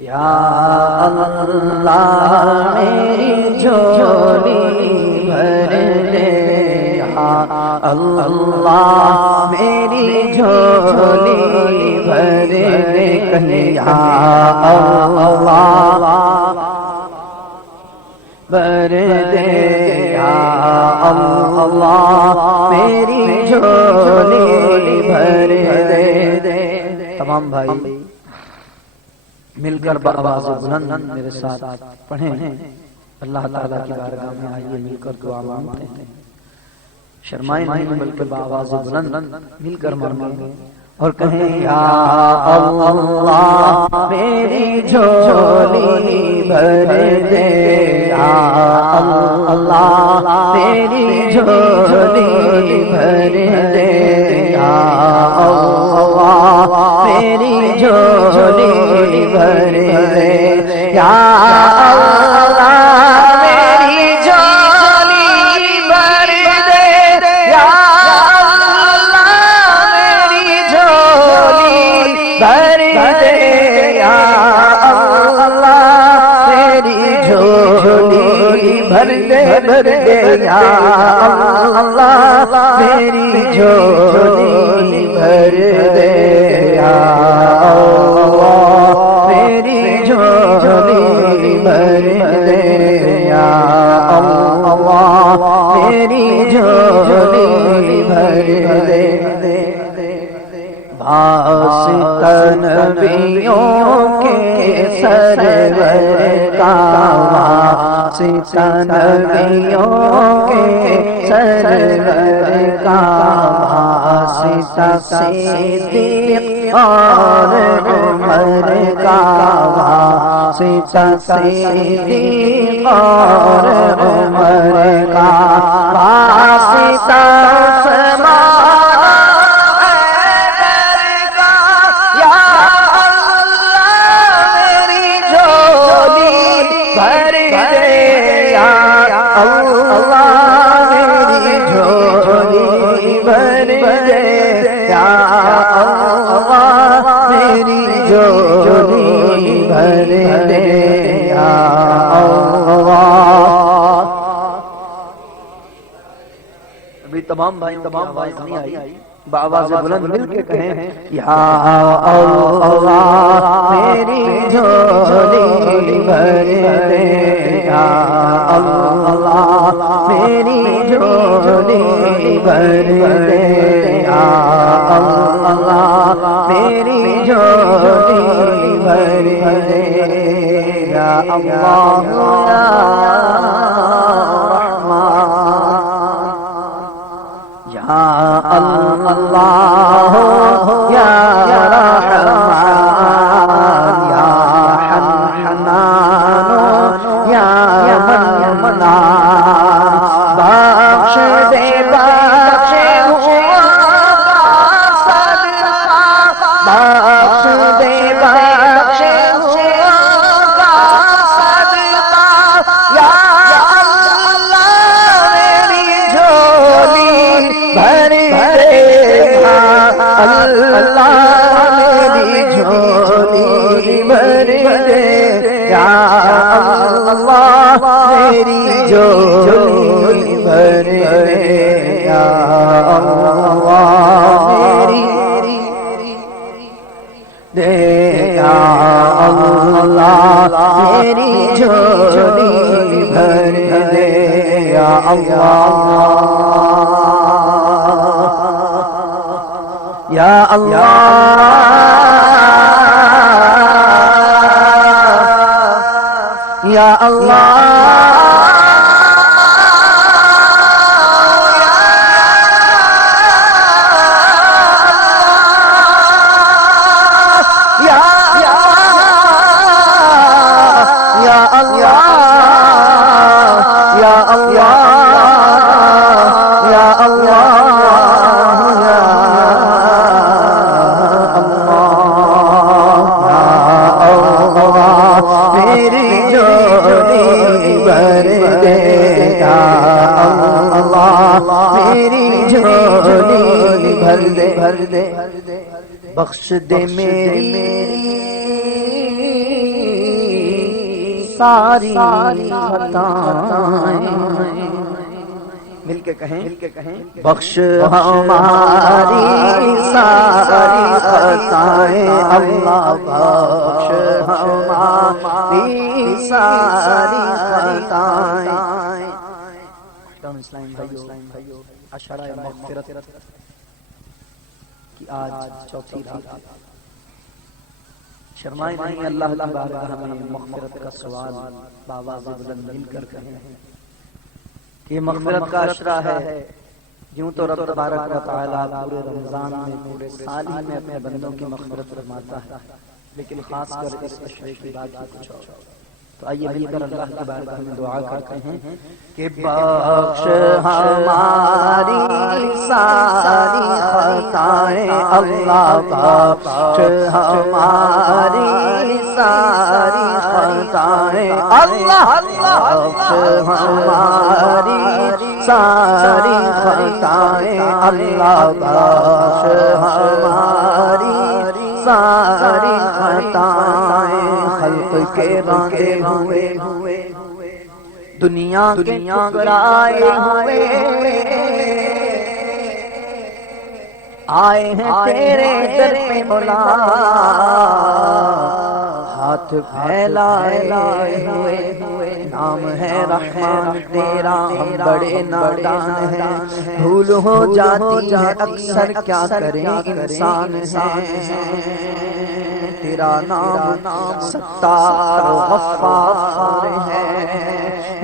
یا اللہ میری جھولی بھر دے، یا اللہ میری جھولی بھر دے، کہیں یا اللہ بھر دے، یا اللہ میری جھولی بھر دے۔ تمام بھائی مل کر بآواز بلند میرے ساتھ پڑھیں، اللہ تعالیٰ کی بارگاہ میں آئیے مل کر دعا مانگتے ہیں، شرمائیں نہیں بلکہ بآواز بلند مل کر مانگیں اور کہیں یا اللہ میری جھولی بھر دے، یا اللہ میری جھولی بھر دے، یا اللہ میری جھولی بھر دے، یا اللہ میری جھولی بھر دے، یا اللہ میری جھولی بھر دے، یا اللہ میری جھولی بھر دے، بھر دے، یا اللہ میری جھولی بھر دے، یا اللہ میری جھولی بھر دے، یا اللہ میری جھولی بھر دے۔ واسطہ نبیوں کے سرور کا، واسطہ نبیوں کے سرور کا، واسطہ صدیق اور عمر کا، واسطہ صدیق اور عمر کا، واسطہ تمام بھائی نہیں آئی، بآواز بلند مل کے کہیں یا اللہ میری جھولی بھر دے، یا اللہ میری جھولی بھر دے، یا اللہ میری جھولی بھر دے، یا اللہ یا اللہ یا رحمان یا حنان یا منان، بخش دے بخش ہوا صدقہ، بخش دے بخش ہوا صدقہ، یا اللہ میری جھولی بھر دے، اللہ میری جھولی بھر دے، یا اللہ میری جھولی بھر دے، یا اللہ میری دے، یا اللہ میری جھولی بھر دے، یا اللہ یا اللہ یا اللہ بخش دے میری ساری خطائیں، مل کے کہیں بخش ہماری ساری خطائیں، اللہ بخش ہماری ساری خطائیں۔ اسلام بھائیو، عشرہ مغفرت کی آج چوتھی رات، شرمائے نہیں، اللہ کی بارگاہ میں مغفرت کا سوال بآواز بلند مل کر کہیں۔ یہ مغفرت کا عشرہ ہے، یوں تو رب تبارک و تعالیٰ پورے رمضان میں، پورے سال ہی میں اپنے بندوں کی مغفرت فرماتا ہے، لیکن خاص کر اس عشرے کی بات ہی کچھ اور۔ تو آئیے مل کر اللہ کی بارگاہ میں دعا کرتے ہیں کہ بخش ہماری ساری خطائیں، اللہ بخش ہماری ساری خطائیں، اللہ بخش ہماری ساری خطائیں، اللہ بخش ہماری ساری خطائیں۔ خلق کے راندے ہوئے دنیا کے ٹھکرائے ہوئے آئے ہیں تیرے در پہ مولا، ہاتھ پھیلائے ہوئے، نام ہے رحمان تیرا، ہم بڑے نادان ہیں، بھول ہو جاتی ہے اکثر، کیا کریں انسان ہیں۔ تیرا نام ستار و غفار ہے،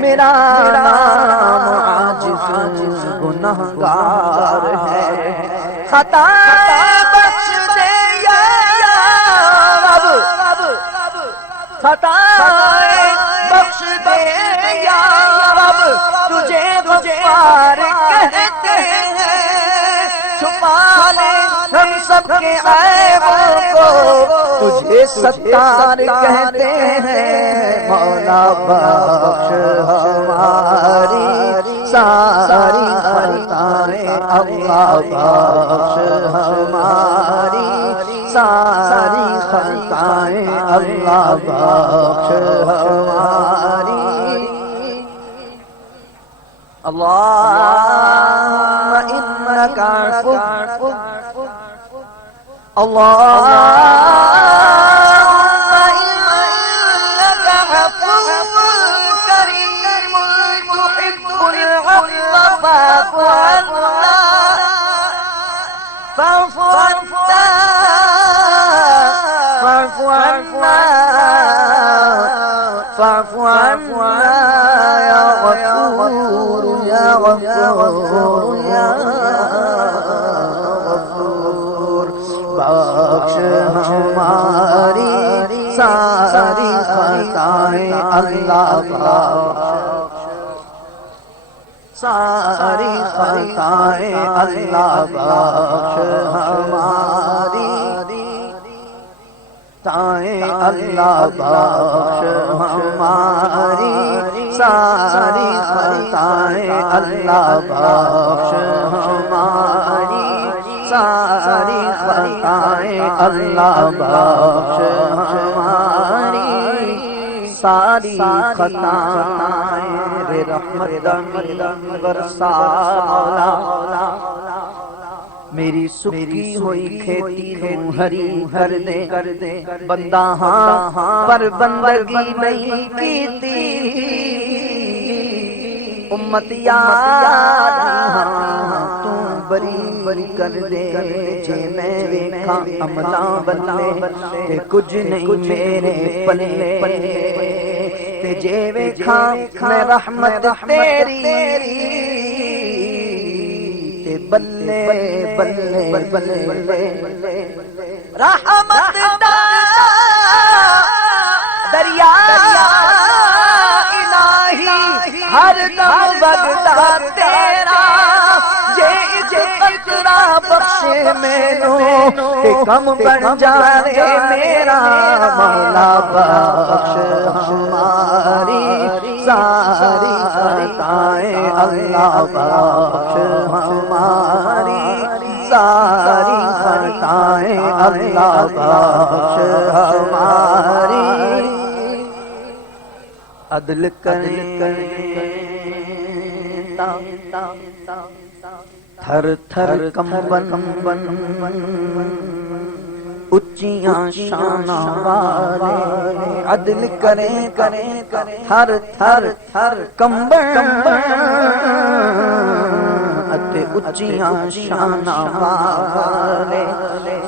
میرا نام عاجز گنہگار ہے، خطا بخش دے یا رب، خطا بخش دے یا رب، تجھے غفار کہتے ہیں، چھپا لے ہم سب کے عیبوں کو، تجھے ستار کہتے ہیں، مولا بخش ہماری ساری خطائیں، اللہ بخش ہماری ساری خطائیں، اللہ بخش ہماری۔ اللہم انک عفو، اللہم انک عفو کریم تحب العفو فاعف عنا، فاعف عنا، فاعف عنا، فاعف عنا یا غفور یا غفور یا غفور، بخش ہماری ساری خطائیں، اللہ بخش ساری خطائیں، اللہ بخش ہماری خطائیں، اللہ بخش ہماری ساری خطائیں، اللہ بخش ہماری ساری خطائیں، اللہ بخش ہماری ساری خطائیں، رے رحمت برسا مولا، میری سکی ہوئی کھیتی ہوں ہری کر دے، بندہ ہاں پر بندگی نہیں کیتی، امت یاد ہاں تو بری کر دے، جے میں ویکھاں عملاں بلے تے کچھ نہیں میرے پلے، تے جے ویکھاں میں رحمت تیری تے بلے بلے بلے، رحمت دا دریا الہی ہر دم بگدا تیرا، جے قطرہ بخشے مینوں تے کم بن جانے میرا، مولا بخش ہماری ساری خطائیں، اللہ بخش ہماری ساری خطائیں، اللہ بخش ہماری عدل کریں تھر تھر کمبن اچیاں شانہ والے عدل کریں تھر تھر کمبن اتے اچیاں شانہ والے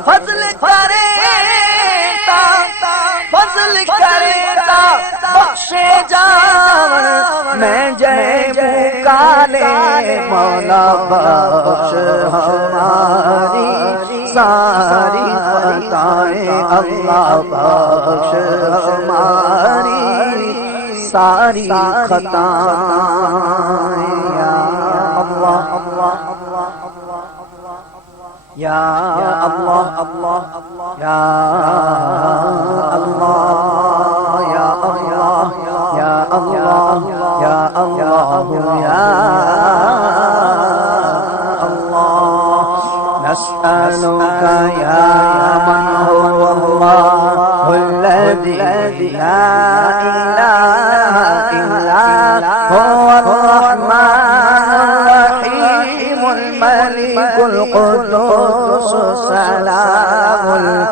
فضل کریں بخشے جاون میں جے کالے مولا بخش ہماری ساری خطائیں اللہ بخش ہماری ساری خطائیں یا اللہ یا اللہ یا اللہ یا اللہ یا اللہ یا اللہ نسألك يا من هو الله الذي لا إله إلا هو الرحمن الرحيم الملك القدوس السلام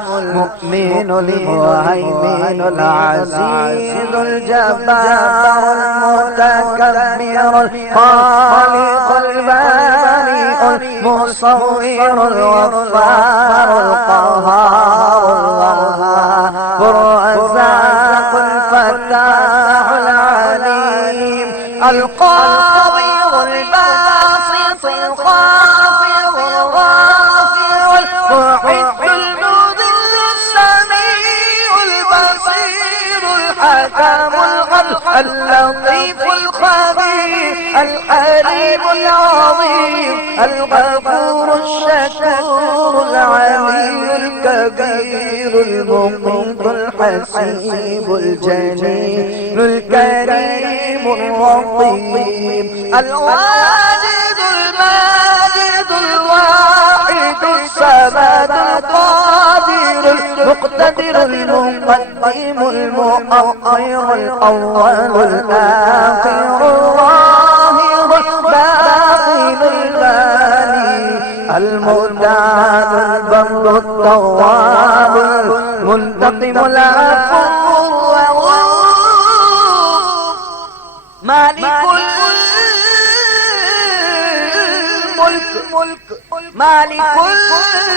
المؤمن المهيمن العزيز الجبار المتكبر الخالق البارئ المصور الغفار القهار الوهاب الرزاق الفتاح العليم القابض الباسط الخافض الغافر المعد المذل السميع البصير الحكم العدل اللطيف الخبير الحليم العظيم الغفور الشكور العلي الكبير المقيت الحسيب الجليل الكريم الرقيب الواجد الماجد الواحد الصمد القادر المقتدر المقدم المؤخر الأول الآخر الظاهر الباطن البالي المتعال البر التواب المنتقم العفو مالك الملك مالك الملك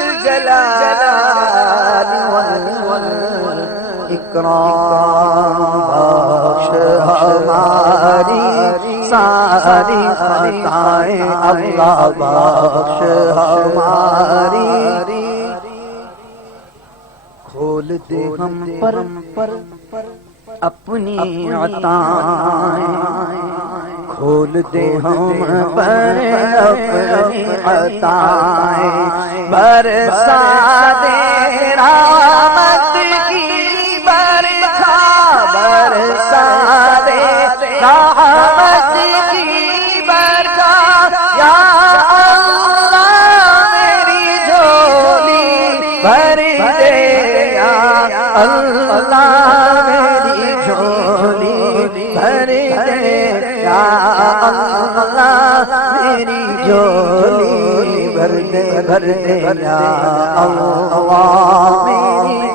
الجلال والإكرام بخش ہماری ساری خطائیں اللہ بخش ہماری کھول دے ہم پر اپنی عطائیں کھول دے ہم پر اپنی عطائیں برسا دے رحمت کی برکھا برسا دے رحمت کی برکھا یا اللہ میری جھولی بھر دے یا اللہ میری جھولی بھر دے یا اللہ میری جھولی بھر دے یا اللہ میری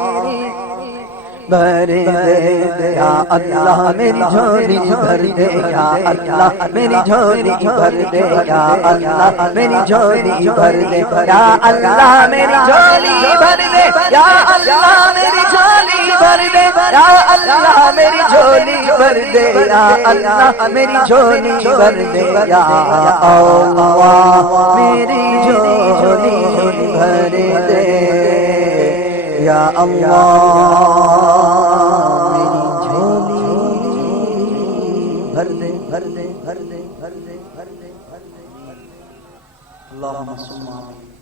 بھر دے یا اللہ میری جھولی بھر دے یا اللہ میری جھولی بھر دے یا اللہ میری جھولی بھر دے یا اللہ میری جھولی بھر دے یا اللہ میری جھولی بھر دے یا اللہ میری جھولی بھر دے یا اللہ میری جھولی بھر دے یا اللہ میری جھولی بھر دے یا اللہ اللهم صل على